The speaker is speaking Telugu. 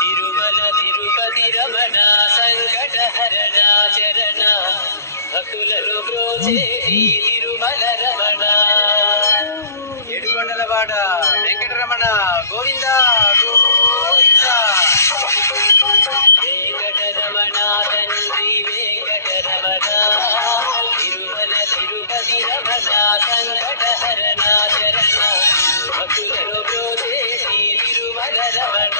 తిరుమల తిరుపతి రమణ సంకటహరణ చరణ భక్తులను బ్రోచేటి తిరుమల రమణ ఏడుకొండలవాడ వెంకటరమణ గోవింద గోవింద వెంకటరమణ తండ్రి వెంకటరమణ తిరుమల తిరుపతి రమణ సంకటహరణ చరణ భక్తులను బ్రోచేటి తిరుమల రమణ